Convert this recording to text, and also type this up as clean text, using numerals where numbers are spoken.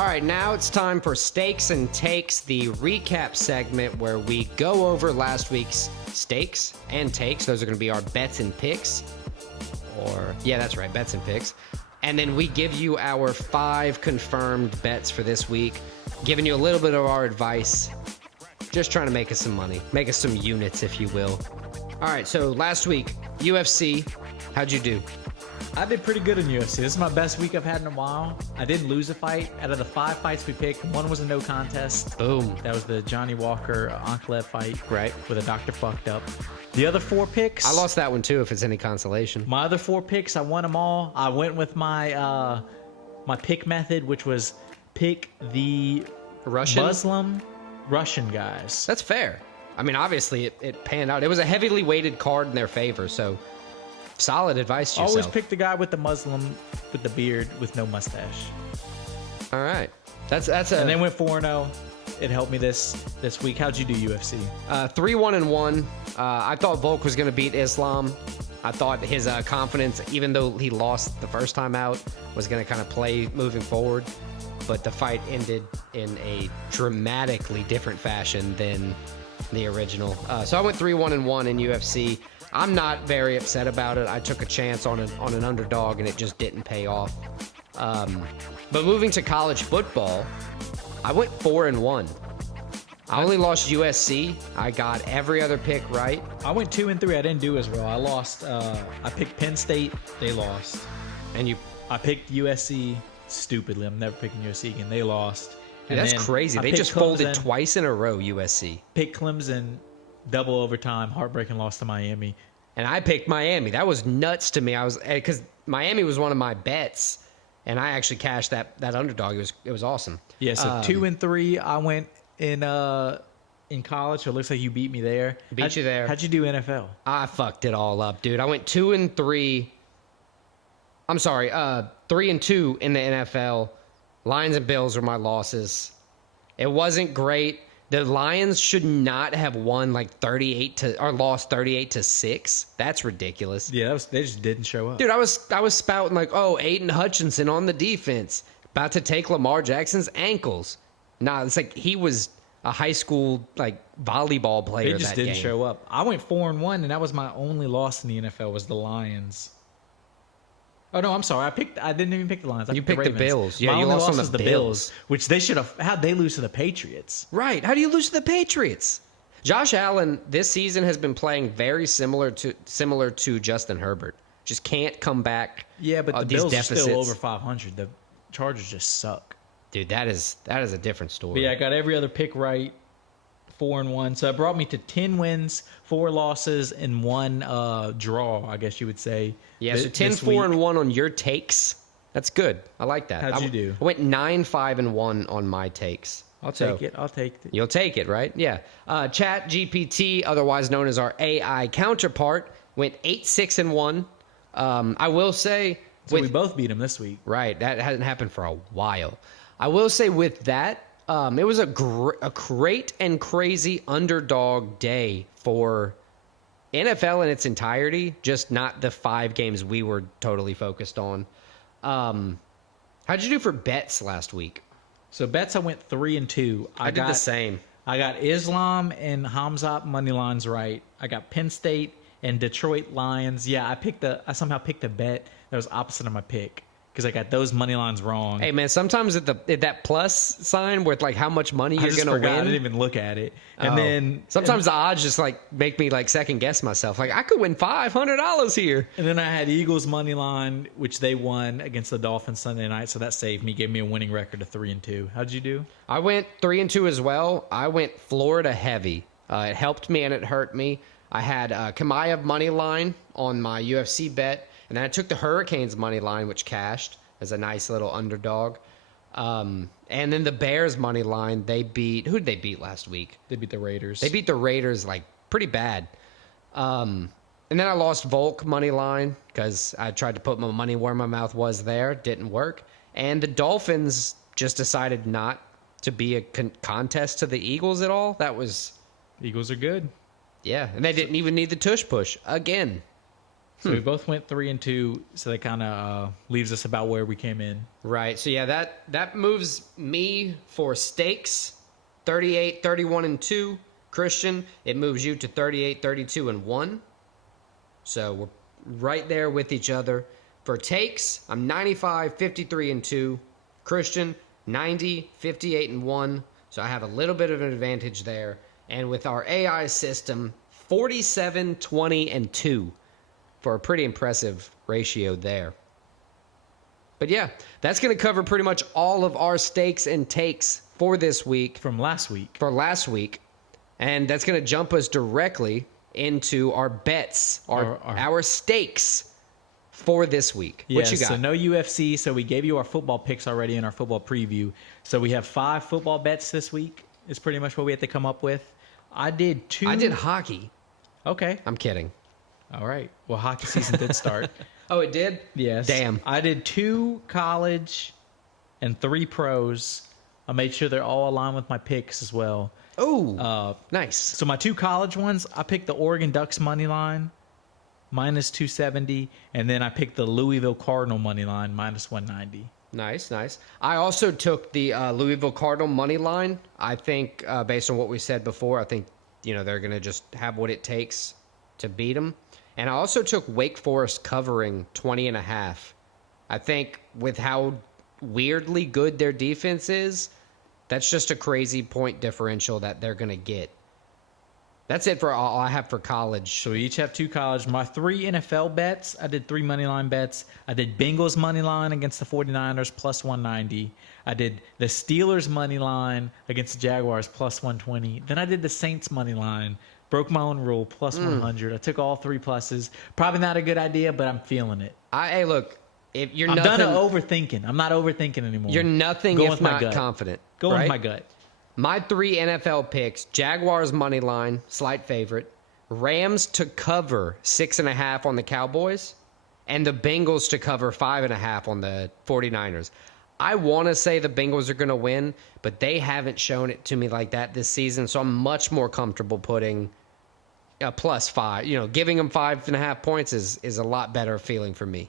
All right, now it's time for Stakes and Takes, the recap segment where we go over last week's stakes and takes. Those are going to be our bets and picks. Yeah, that's right, bets and picks. And then we give you our 5 confirmed bets for this week, giving you a little bit of our advice, just trying to make us some money, make us some units, if you will. All right, so last week, UFC, how'd you do? I did pretty good in UFC. This is my best week I've had in a while. I didn't lose a fight. Out of the 5 fights we picked, 1 was a no contest. Boom. That was the Johnny Walker Anklev fight. Right. Where the doctor fucked up. The other 4 picks. I lost that one too, if it's any consolation. My other 4 picks, I won them all. I went with my my pick method, which was pick the Muslim Russian guys. That's fair. I mean, obviously it panned out. It was a heavily weighted card in their favor, so solid advice to yourself. Always pick the guy with the Muslim with the beard with no mustache. All right. That's And then went 4-0. It helped me this week. How'd you do, UFC? 3-1-1. I thought Volk was going to beat Islam. I thought his confidence, even though he lost the first time out, was going to kind of play moving forward. But the fight ended in a dramatically different fashion than the original. So I went 3-1-1 in UFC. I'm not very upset about it. I took a chance on an underdog, and it just didn't pay off. But moving to college football, I went 4-1. I only lost USC. I got every other pick right. I went 2-3. I didn't do as well. I lost. I picked Penn State. They lost. And I picked USC stupidly. I'm never picking USC again. They lost. Dude, that's crazy. They just folded twice in a row, USC. Picked Clemson, double overtime, heartbreaking loss to Miami. And I picked Miami. That was nuts to me. Because Miami was one of my bets, and I actually cashed that underdog. It was awesome. Yeah, so 2-3. I went in college, so it looks like you beat me there. Beat you there. How'd you do NFL? I fucked it all up, dude. I went 2-3. I'm sorry, 3-2 in the NFL. Lions and Bills were my losses. It wasn't great. The Lions should not have won like lost 38-6. That's ridiculous. Yeah, they just didn't show up. Dude, I was spouting like, oh, Aiden Hutchinson on the defense, about to take Lamar Jackson's ankles. Nah, it's like he was a high school like volleyball player. They just didn't show up. I went 4-1, and that was my only loss in the NFL was the Lions. Oh no, I'm sorry. I didn't even pick the Lions. You picked the Bills. Yeah, you lost on the Bills, which they should have. How'd they lose to the Patriots? Right. How do you lose to the Patriots? Josh Allen this season has been playing very similar to Justin Herbert. Just can't come back. Yeah, but the Bills are still over 500. The Chargers just suck. Dude, that is a different story. But yeah, I got every other pick right. 4-1. So it brought me to 10 wins, 4 losses, and 1 draw, I guess you would say. Yeah, so 10-4-1 on your takes. That's good. I like that. How'd you do? I went 9-5-1 on my takes. I'll take it. You'll take it, right? Yeah. ChatGPT, otherwise known as our AI counterpart, went 8-6-1. I will say... So we both beat him this week. Right. That hasn't happened for a while. I will say with that, it was a great and crazy underdog day for NFL in its entirety, just not the 5 games we were totally focused on. How'd you do for bets last week? So bets, I went 3-2. I did the same. I got Islam and Hamzat money lines right. I got Penn State and Detroit Lions. Yeah, I somehow picked a bet that was opposite of my pick. Because I got those money lines wrong. Hey man, sometimes at that plus sign with like how much money you're gonna win, I didn't even look at it. And then sometimes the odds just like make me like second guess myself. Like I could win $500 here. And then I had Eagles money line, which they won against the Dolphins Sunday night, so that saved me, gave me a winning record of 3-2. How'd you do? I went 3-2 as well. I went Florida heavy. It helped me and it hurt me. I had Kamayev money line on my UFC bet. And then I took the Hurricanes money line, which cashed as a nice little underdog. And then the Bears money line, who'd they beat last week? They beat the Raiders. They beat the Raiders like pretty bad. And then I lost Volk money line because I tried to put my money where my mouth was there. Didn't work. And the Dolphins just decided not to be a contest to the Eagles at all. Eagles are good. Yeah, and they didn't even need the tush push again. So we both went 3-2. So that kind of leaves us about where we came in. Right. So yeah, that moves me for stakes 38, 31 and 2. Christian, it moves you to 38, 32 and 1. So we're right there with each other. For takes, I'm 95, 53 and 2. Christian, 90, 58 and 1. So I have a little bit of an advantage there. And with our AI system, 47, 20 and 2 for a pretty impressive ratio there. But yeah, that's going to cover pretty much all of our stakes and takes for this week. From last week. For last week. And that's going to jump us directly into our bets, our stakes for this week. Yeah, What you got? So no UFC. So we gave you our football picks already in our football preview. So we have 5 football bets this week. Is pretty much what we had to come up with. I did 2. I did hockey. Okay. I'm kidding. All right. Well, hockey season did start. Oh, it did? Yes. Damn. I did 2 college and 3 pros. I made sure they're all aligned with my picks as well. Oh, nice. So my 2 college ones, I picked the Oregon Ducks money line, minus 270, and then I picked the Louisville Cardinal money line, minus 190. Nice, nice. I also took the Louisville Cardinal money line. I think, based on what we said before, I think they're going to just have what it takes to beat them. And I also took Wake Forest covering 20.5. I think with how weirdly good their defense is, that's just a crazy point differential that they're going to get. That's it for all I have for college. So we each have 2 college. My 3 NFL bets, I did 3 money line bets. I did Bengals money line against the 49ers plus 190. I did the Steelers money line against the Jaguars plus 120. Then I did the Saints money line. Broke my own rule, plus 100. I took all 3 pluses. Probably not a good idea, but I'm feeling it. Hey, look, if you're I'm nothing, done overthinking. I'm not overthinking anymore. You're nothing Going if with my not gut. confident. Go right? with my gut. My 3 NFL picks: Jaguars money line, slight favorite; Rams to cover 6.5 on the Cowboys; and the Bengals to cover 5.5 on the 49ers. I want to say the Bengals are going to win, but they haven't shown it to me like that this season, so I'm much more comfortable putting a +5. Giving them 5.5 points is a lot better feeling for me.